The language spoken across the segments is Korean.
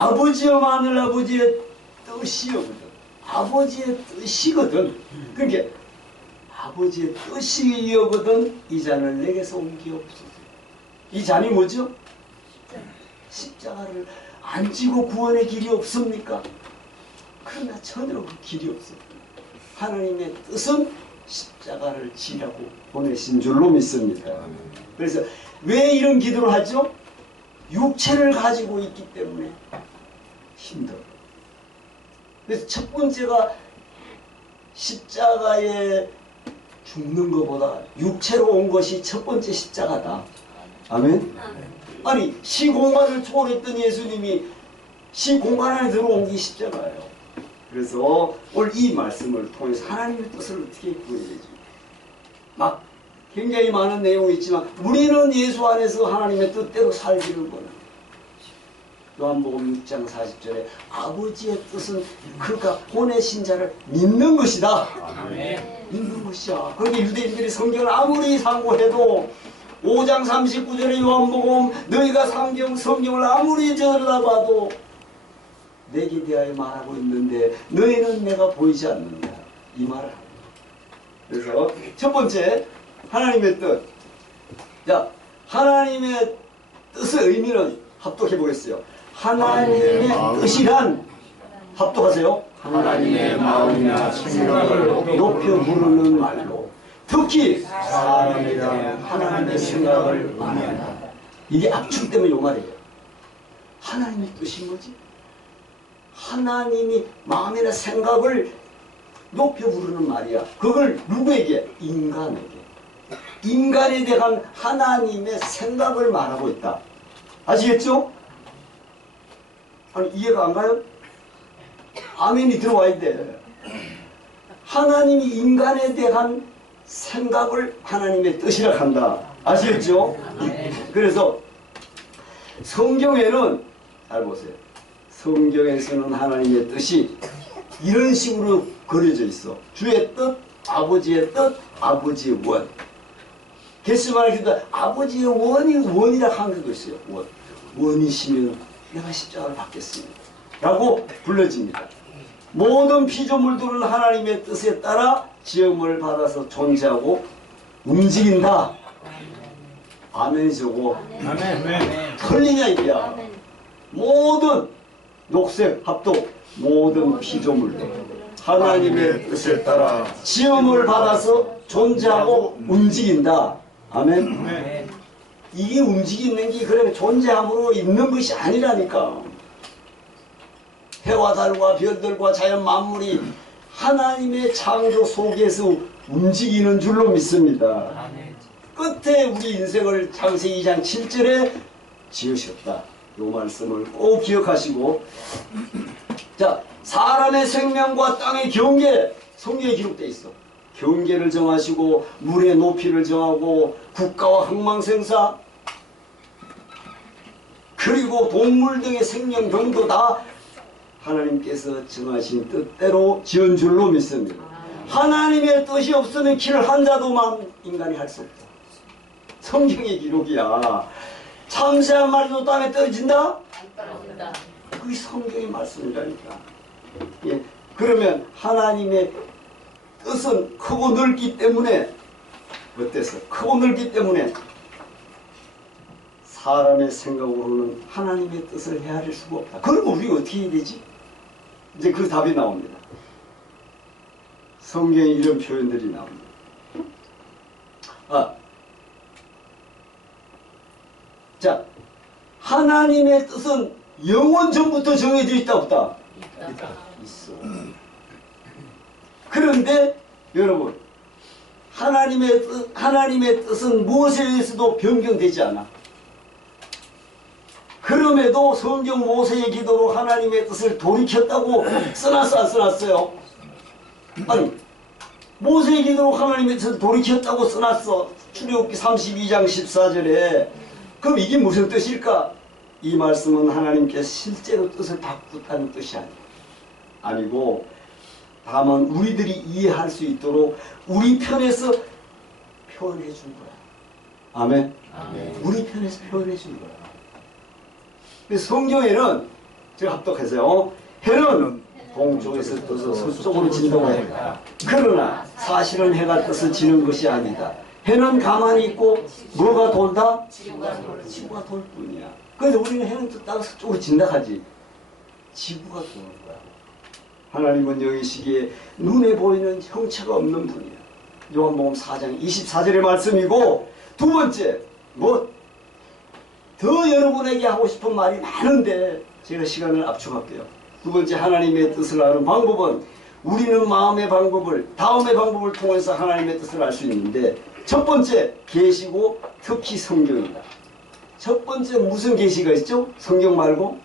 아버지여 마늘아버지의 뜻이거든. 아버지의 뜻이거든. 그러니까 아버지의 뜻이거든. 이 잔을 내게서 옮기옵소서. 이 잔이 뭐죠? 십자가를 안 지고 구원의 길이 없습니까? 그러나 전혀 그 길이 없어요. 하나님의 뜻은 십자가를 지라고 보내신 줄로 믿습니다. 그래서 왜 이런 기도를 하죠? 육체를 가지고 있기 때문에 힘들어. 그래서 첫 번째가 십자가에 죽는 것보다 육체로 온 것이 첫 번째 십자가다. 아멘? 아니 시공간을 초월했던 예수님이 시공간 안에 들어온 게 십자가예요. 그래서 오늘 이 말씀을 통해서 하나님의 뜻을 어떻게 구해야 되지? 막 굉장히 많은 내용이 있지만 우리는 예수 안에서 하나님의 뜻대로 살기를 원합니다. 요한복음 6장 40절에 아버지의 뜻은 그가 보내신 자를 믿는 것이다. 믿는 것이야. 그런데 유대인들이 성경을 아무리 상고해도 5장 39절에 요한복음 너희가 성경을 아무리 들여다봐도 내게 대하여 말하고 있는데 너희는 내가 보이지 않는다. 이 말을 합니다. 그래서 첫 번째 하나님의 뜻. 자, 하나님의 뜻의 의미는 합독해 보겠어요. 하나님의 뜻이란 합독하세요. 하나님의 마음이나 생각을 높여 부르는 말로 특히 사람에 대한 하나님의 생각을 말한다. 이게 압축 때문에 요 말이에요. 하나님의 뜻이 뭐지? 하나님이 마음이나 생각을 높여 부르는 말이야. 그걸 누구에게? 인간에게. 인간에 대한 하나님의 생각을 말하고 있다. 아시겠죠? 아니 이해가 안 가요? 아멘이 들어와야 돼. 하나님이 인간에 대한 생각을 하나님의 뜻이라 한다. 아시겠죠? 그래서 성경에는 잘 보세요. 성경에서는 하나님의 뜻이 이런 식으로 그려져 있어. 주의 뜻, 아버지의 뜻, 아버지의 원. 개수만을 기도 아버지의 원이라 한 것도 있어요. 원이시면 내가 십자가를 받겠습니다. 라고 불러집니다. 모든 피조물들은 하나님의 뜻에 따라 지음을 받아서 존재하고 움직인다. 아멘이죠. 아멘. 틀리냐 이게야. 모든 녹색 합독 모든 피조물들 하나님의 뜻에 따라 지음을 받아서 존재하고 움직인다. 아멘. 이게 움직이는 게 그러면 존재함으로 있는 것이 아니라니까. 해와 달과 별들과 자연 만물이 하나님의 창조 속에서 움직이는 줄로 믿습니다. 끝에 우리 인생을 창세기 2장 7절에 지으셨다. 이 말씀을 꼭 기억하시고, 자, 사람의 생명과 땅의 경계, 성경에 기록되어 있어. 경계를 정하시고 물의 높이를 정하고 국가와 흥망생사 그리고 동물 등의 생명병도 다 하나님께서 정하신 뜻대로 지은 줄로 믿습니다. 하나님의 뜻이 없으면 길을 한 자도만 인간이 할 수 없다. 성경의 기록이야. 참새 한 마리도 땅에 떨어진다? 안 떨어진다. 그게 성경의 말씀이라니까. 예. 그러면 하나님의 뜻은 크고 넓기 때문에 어때서? 크고 넓기 때문에 사람의 생각으로는 하나님의 뜻을 헤아릴 수가 없다. 그럼 우리가 어떻게 해야 되지? 이제 그 답이 나옵니다. 성경에 이런 표현들이 나옵니다. 자, 하나님의 뜻은 영원 전부터 정해져 있다 없다? 있다. 있어. 그런데 여러분 하나님의 뜻은 무엇에 의해서도 변경되지 않아. 그럼에도 성경 모세의 기도로 하나님의 뜻을 돌이켰다고 써놨어 안 써놨어요? 아니 모세의 기도로 하나님의 뜻을 돌이켰다고 써놨어. 출애굽기 32장 14절에. 그럼 이게 무슨 뜻일까? 이 말씀은 하나님께서 실제로 뜻을 바꾸었다는 뜻이 아니고 다만 우리들이 이해할 수 있도록 우리 편에서 표현해 준 거야. 아멘. 우리 편에서 표현해 준 거야. 성경에는 제가 합독해서요. 해는 동쪽에서 떠서 서쪽으로 진다고 해. 그러나 사실은 해가 떠서 지는 것이 아니다. 해는 가만히 있고 뭐가 돈다? 지구가 돌 뿐이야. 그래서 우리는 해는 떴다가 서쪽으로 진다 하지. 지구가 도는 거야. 하나님은 여기 시기에 눈에 보이는 형체가 없는 분이야. 요한복음 4장 24절의 말씀이고, 두 번째, 더 여러분에게 하고 싶은 말이 많은데 제가 시간을 압축할게요. 두 번째, 하나님의 뜻을 아는 방법은 우리는 마음의 방법을, 다음의 방법을 통해서 하나님의 뜻을 알 수 있는데, 첫 번째 계시고 특히 성경이다. 첫 번째 무슨 계시가 있죠? 성경 말고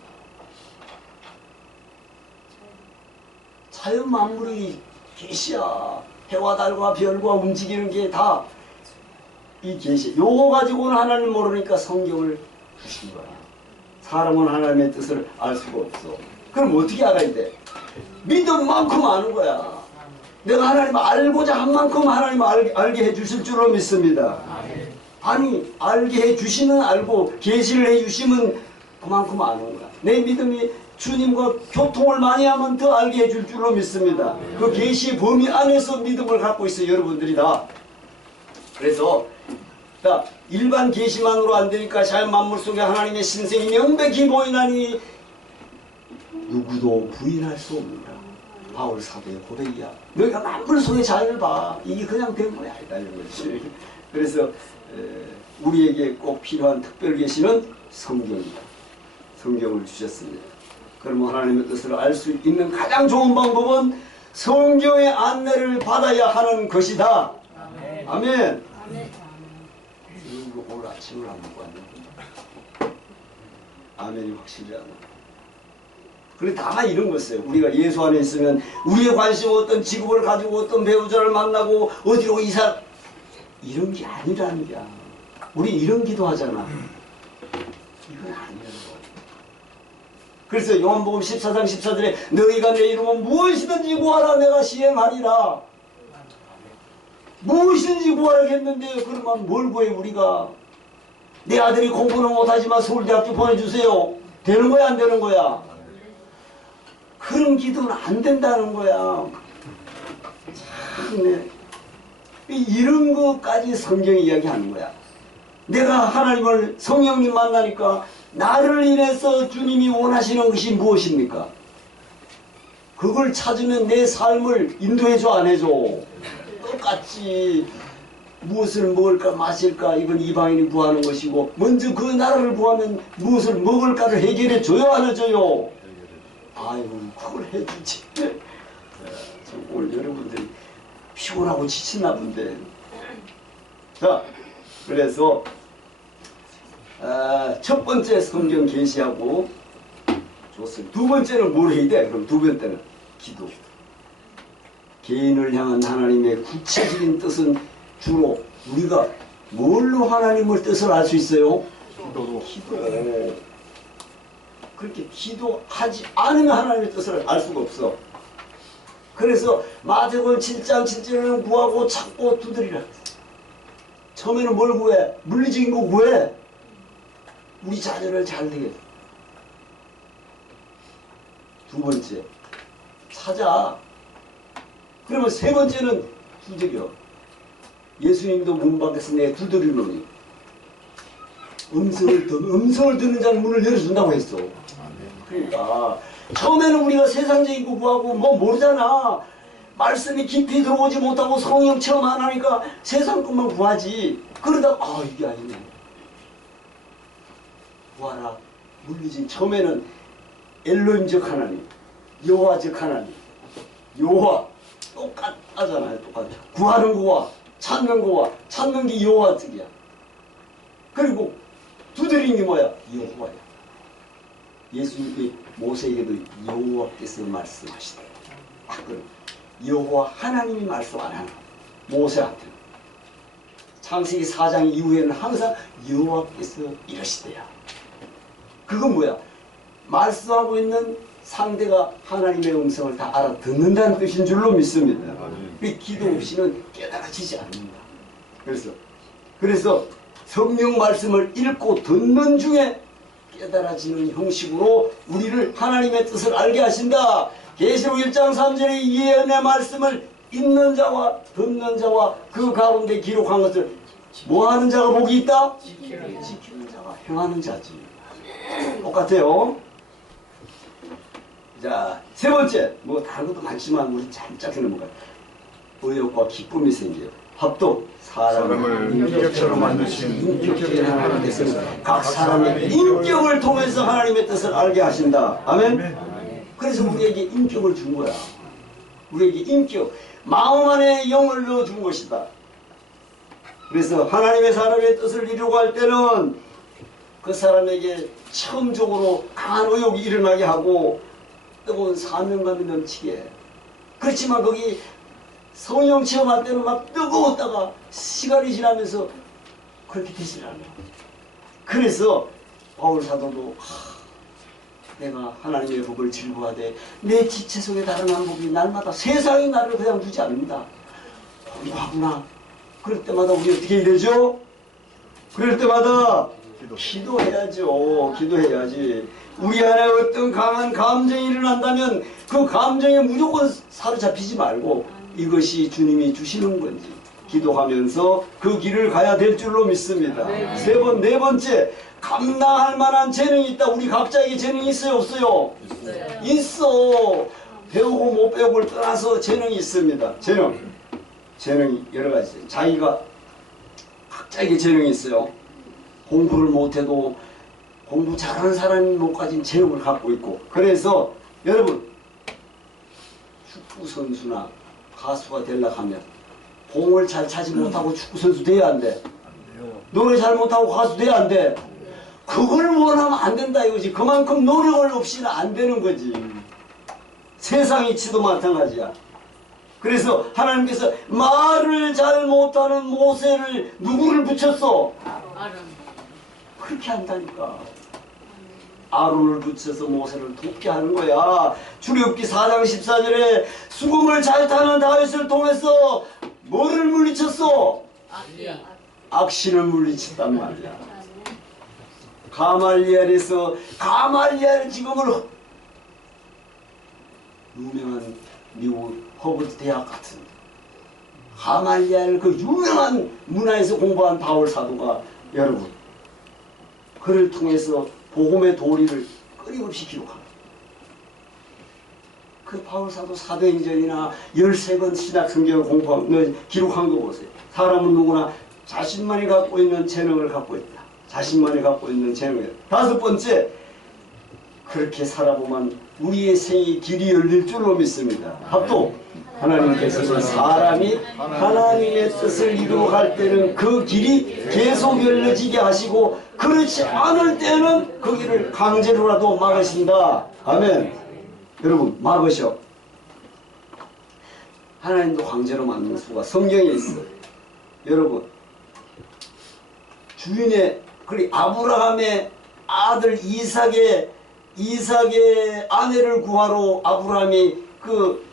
자연 만물이 계시야. 해와 달과 별과 움직이는 게 다 이 계시. 요거 가지고는 하나님 모르니까 성경을 주신 거야. 사람은 하나님의 뜻을 알 수가 없어. 그럼 어떻게 알아야 돼? 믿은 만큼 아는 거야. 내가 하나님 알고자 한 만큼 하나님 알게 해주실 줄로 믿습니다. 아니, 알게 해주시면 알고 계시를 해주시면 그만큼 아는 거야. 내 믿음이 주님과 교통을 많이 하면 더 알게 해줄 줄로 믿습니다. 그 계시의 범위 안에서 믿음을 갖고 있어요, 여러분들이 다. 그래서 일반 계시만으로 안 되니까 자연 만물 속에 하나님의 신성이 명백히 보이나니 누구도 부인할 수 없느니라. 바울 사도의 고백이야. 너희가 만물 속의 자연을 봐. 이게 그냥 된 거야. 이런 거지. 그래서 우리에게 꼭 필요한 특별 계시는 성경이다. 성경을 주셨습니다. 그러면 하나님의 뜻을 알 수 있는 가장 좋은 방법은 성경의 안내를 받아야 하는 것이다. 아멘. 아멘. 오늘 아침을 안 먹고 왔는데 아멘이 확실히 안 와. 그래 다 이런 거였어요. 우리가 예수 안에 있으면 우리의 관심 어떤 직업을 가지고 어떤 배우자를 만나고 어디로 이사, 이런 게 아니라는 거야. 우리 이런 기도하잖아. 이건 아니라는 거야. 그래서 요한복음 14장 14절에 너희가 내 이름은 무엇이든지 구하라 내가 시행하리라. 무엇이든지 구하라 했는데 그러면 뭘 구해 우리가? 내 아들이 공부는 못하지만 서울대학교 보내주세요. 되는 거야 안 되는 거야? 그런 기도는 안 된다는 거야. 참네. 이런 것까지 성경이 이야기하는 거야. 내가 하나님을 성령님 만나니까 나를 인해서 주님이 원하시는 것이 무엇입니까? 그걸 찾으면 내 삶을 인도해줘 안 해줘? 똑같이 무엇을 먹을까 마실까 이건 이방인이 구하는 것이고 먼저 그 나라를 구하면 무엇을 먹을까를 해결해 줘요 안 해줘요? 아이고 그걸 해주지. 오늘 여러분들이 피곤하고 지쳤나 본데. 자 그래서 첫 번째 성경 계시하고 좋습니다. 두 번째는 뭘 해야 돼? 그럼 두 번째는 기도. 개인을 향한 하나님의 구체적인 뜻은 주로 우리가 뭘로 하나님의 뜻을 알 수 있어요? 기도. 그렇게 기도하지 않으면 하나님의 뜻을 알 수가 없어. 그래서 마태복음 7장 7절에는 구하고 찾고 두드리라. 처음에는 뭘 구해? 물리적인 거 구해. 우리 자녀를 잘 되게. 두 번째 찾아. 그러면 세 번째는 두드려. 예수님도 문 밖에서 내 두드리노니 음성을 듣는 자는 문을 열어준다고 했어. 그러니까 처음에는 우리가 세상적인 거 구하고 뭐 모르잖아. 말씀이 깊이 들어오지 못하고 성령 체험 안 하니까 세상 것만 구하지. 그러다가 이게 아니네. 구하라. 물리적인 처음에는 엘로힘적 하나님, 여호와적 하나님, 여호와 똑같잖아요. 똑같아. 구하는 거와 찾는 거와 찾는 게 여호와적이야. 그리고 두드리는 게 뭐야? 여호와야. 예수님이 모세에게도 여호와께서 말씀하시대. 그럼 여호와 하나님이 말씀 안 하나? 모세한테는. 창세기 4장 이후에는 항상 여호와께서 이러시대야. 그건 뭐야? 말씀하고 있는 상대가 하나님의 음성을 다 알아듣는다는 뜻인 줄로 믿습니다. 기도 없이는 깨달아지지 않는다. 그래서 성령 말씀을 읽고 듣는 중에 깨달아지는 형식으로 우리를 하나님의 뜻을 알게 하신다. 계시록 1장 3절의 예언의 말씀을 읽는 자와 듣는 자와 그 가운데 기록한 것을 뭐하는 자가 복이 있다? 지키는 자가 행하는 자지. 똑같아요. 자, 세 번째, 뭐 다른 것도 많지만 우리 잠깐 넘어가요. 의욕과 기쁨이 생겨요. 합독. 사람을 인격처럼 만드신 인격적인 하나님께서는 각 사람의 인격을 통해서 하나님의 뜻을 알게 하신다. 아멘. 그래서 우리에게 인격을 준 거야. 우리에게 인격, 마음 안에 영을 넣어준 것이다. 그래서 하나님의 사람의 뜻을 이루고 할 때는 그 사람에게 처음적으로 강한 의욕이 일어나게 하고 뜨거운 사명감이 넘치게 해. 그렇지만 거기 성령 체험할 때는 막 뜨거웠다가 시간이 지나면서 그렇게 되질 않아. 그래서 바울 사도도 내가 하나님의 복을 즐거워하되 내 지체 속에 다른 한복이 날마다 세상이 나를 그냥 두지 않는다. 공부하구나. 그럴 때마다 우리 어떻게 해야 되죠? 그럴 때마다 기도해야죠. 기도해야지. 우리 안에 어떤 강한 감정이 일어난다면 그 감정에 무조건 사로잡히지 말고 이것이 주님이 주시는 건지 기도하면서 그 길을 가야 될 줄로 믿습니다. 네 번째, 감당할 만한 재능이 있다. 우리 각자에게 재능이 있어요, 없어요? 있어. 배우고 못 배우고를 떠나서 재능이 있습니다. 재능이 여러 가지 있어요. 자기가 각자에게 재능이 있어요. 공부를 못해도 공부 잘하는 사람이 못 가진 재능을 갖고 있고, 그래서 여러분 축구 선수나 가수가 되려고 하면 공을 잘 차지 못하고 축구 선수 돼야 안 돼? 노래 잘 못하고 가수 돼야 안 돼? 그걸 원하면 안 된다 이거지. 그만큼 노력을 없이는 안 되는 거지. 세상 이치도 마찬가지야. 그래서 하나님께서 말을 잘 못하는 모세를 누구를 붙였어? 그렇게 한다니까. 아론을 붙여서 모세를 돕게 하는 거야. 출애굽기 4장 14절에 수금을 잘 타는 다윗을 통해서 뭐를 물리쳤어? 악신을 물리쳤단 말이야. 가말리엘에서 가말리엘 지금은 유명한 미국 허버드 대학 같은 가말리엘 그 유명한 문화에서 공부한 바울 사도가 여러분 그를 통해서 복음의 도리를 끊임없이 기록합니다. 그 바울 사도 사도행전이나 13권 신약 성경을 공부한 기록한 거 보세요. 사람은 누구나 자신만이 갖고 있는 재능을 갖고 있다. 자신만이 갖고 있는 재능을. 다섯 번째, 그렇게 살아보면 우리의 생이 길이 열릴 줄로 믿습니다. 합독. 하나님께서는 사람이 하나님의 뜻을 이루어갈 때는 그 길이 계속 열려지게 하시고 그렇지 않을 때는 그 길을 강제로라도 막으신다. 아멘. 여러분 막으셔. 하나님도 강제로 막는 수가 성경에 있어요. 여러분 주인의 그리고 아브라함의 아들 이삭의 아내를 구하러 아브라함이 그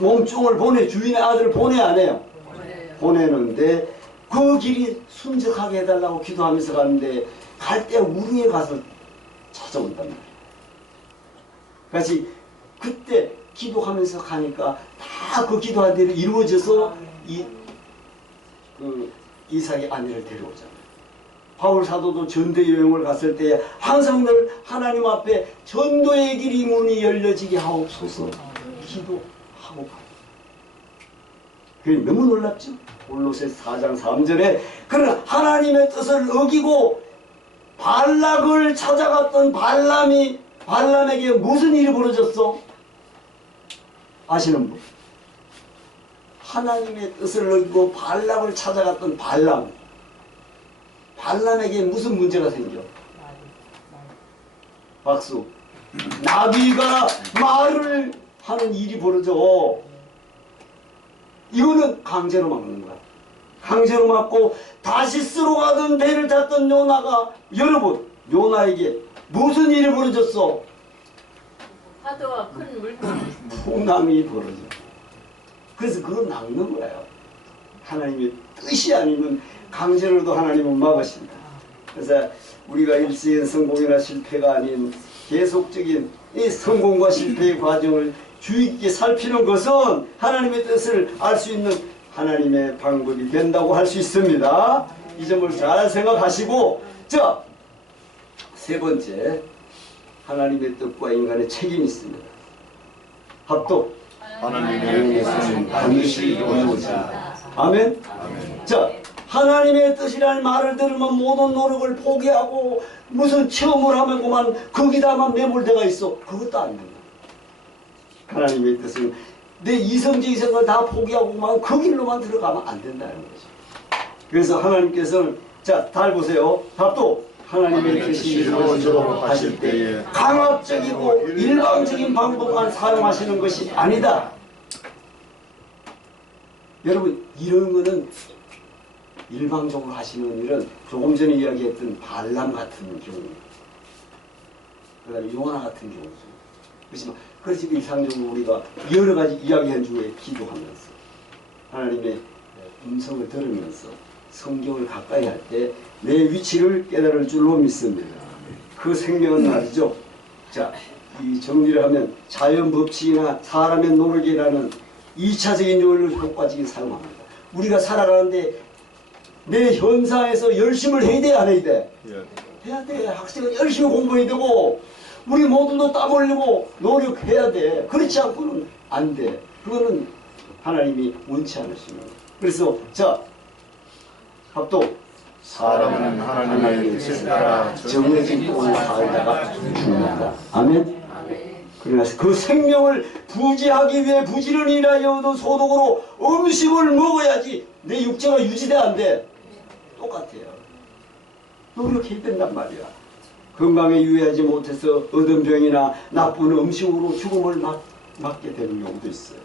몸종을 보내 주인의 아들을 보내 안 해요? 보내는데 그 길이 순적하게 해달라고 기도하면서 가는데 갈 때 우리에 가서 찾아온단 말이에요. 같이 그때 기도하면서 가니까 다 그 기도한 대로 이루어져서 이삭의 아내를 데려오잖아요. 바울 사도도 전도 여행을 갔을 때 항상 늘 하나님 앞에 전도의 길이 문이 열려지게 하옵소서 기도하고 가요. 그게 너무 놀랍죠? 골로새 4장 3절에 그러나 하나님의 뜻을 어기고 발락을 찾아갔던 발람에게 무슨 일이 벌어졌어? 아시는 분? 하나님의 뜻을 어기고 발락을 찾아갔던 발람에게 무슨 문제가 생겨? 박수. 나비가 말을 하는 일이 벌어져. 이거는 강제로 막는 거야. 강제로 막고 다시스로 가던 배를 탔던 요나가 여러분 요나에게 무슨 일이 벌어졌어? 파도와 큰 물고기 풍랑이 벌어져. 그래서 그건 막는 거예요. 하나님의 뜻이 아니면 강제로도 하나님은 막으신다. 그래서 우리가 일시의 성공이나 실패가 아닌 계속적인 이 성공과 실패의 과정을 주의 깊게 살피는 것은 하나님의 뜻을 알 수 있는 하나님의 방법이 된다고 할 수 있습니다. 이 점을 잘 생각하시고, 자, 세 번째, 하나님의 뜻과 인간의 책임이 있습니다. 합독. 하나님의 뜻은 반드시 이루어집니다. 아멘. 자, 하나님의 뜻이라는 말을 들으면 모든 노력을 포기하고 무슨 체험을 하면 그만 거기다만 매몰돼가 있어. 그것도 안 된다. 하나님의 뜻은 내 이성적인 생각을 다 포기하고 그만 그 길로만 들어가면 안 된다는 거죠. 그래서 하나님께서는, 자, 잘 보세요. 답도 하나님의 뜻이 이루어지도록 하실 때에 강압적이고 일방적인 방법만 사용하시는 것이 아니다. 여러분, 이런 거는 일방적으로 하시는 일은 조금 전에 이야기했던 발람 같은 경우, 그 다음에 요나 같은 경우죠. 그렇지만 그렇지 일상적으로 우리가 여러 가지 이야기한 중에 기도하면서 하나님의 음성을 들으면서 성경을 가까이 할 때 내 위치를 깨달을 줄로 믿습니다. 그 생명은 말이죠. 자, 이 정리를 하면 자연 법칙이나 사람의 노력이라는 2차적인 요인을 효과적인 사용합니다. 우리가 살아가는데 내 현상에서 열심을 해야 돼, 안 해야 돼? 해야 돼. 학생은 열심히 공부해야 되고 우리 모두도 땀 흘리고 노력해야 돼. 그렇지 않고는 안 돼. 그거는 하나님이 원치 않으시는 거예요. 그래서 자, 합독. 사람은 하나님의 뜻에 따라 정해진 동안 살다가 죽는다. 아멘. 그러나 그 생명을 부지하기 위해 부지런히 일하여 얻은 소득으로 음식을 먹어야지 내 육체가 유지돼 안 돼. 똑같아요. 노력해야 된단 말이야. 건강에 유의하지 못해서 얻은 병이나 나쁜 음식으로 죽음을 맞게 되는 경우도 있어요.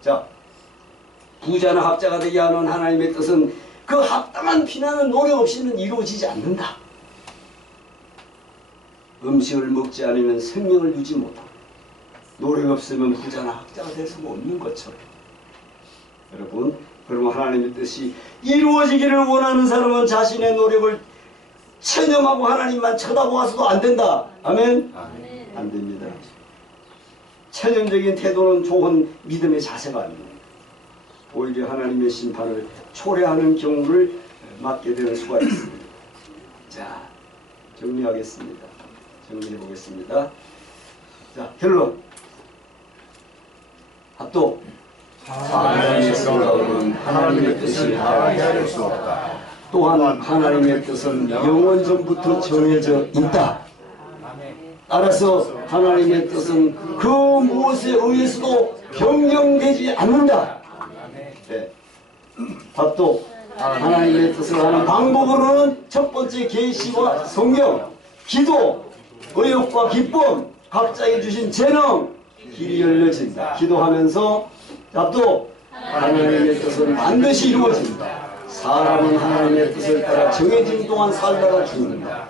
자, 부자나 학자가 되게 하는 하나님의 뜻은 그 합당한 피난은 노력 없이는 이루어지지 않는다. 음식을 먹지 않으면 생명을 유지 못하고 노력 없으면 부자나 학자가 될 수가 없는 것처럼, 여러분, 그러면 하나님의 뜻이 이루어지기를 원하는 사람은 자신의 노력을 체념하고 하나님만 쳐다보아서도 안 된다. 아멘? 안 됩니다. 체념적인 태도는 좋은 믿음의 자세가 아닙니다. 오히려 하나님의 심판을 초래하는 경우를 맞게 되는 수가 있습니다. 자, 정리하겠습니다. 정리해 보겠습니다. 자, 결론. 합독. 하나님의 생각은 하나님의 뜻을 헤아릴 수 없다. 또한 하나님의 뜻은 영원 전부터 정해져 있다. 따라서 하나님의 뜻은 그 무엇에 의해서도 변경되지 않는다. 네. 답도 하나님의 뜻을 하는 방법으로는 첫 번째 계시와 성경, 기도, 의욕과 기쁨, 각자에게 주신 재능, 길이 열려진다. 기도하면서 답도 하나님의 뜻은 반드시 이루어진다. 사람은 하나님의 뜻을 따라 정해진 동안 살다가 죽는다.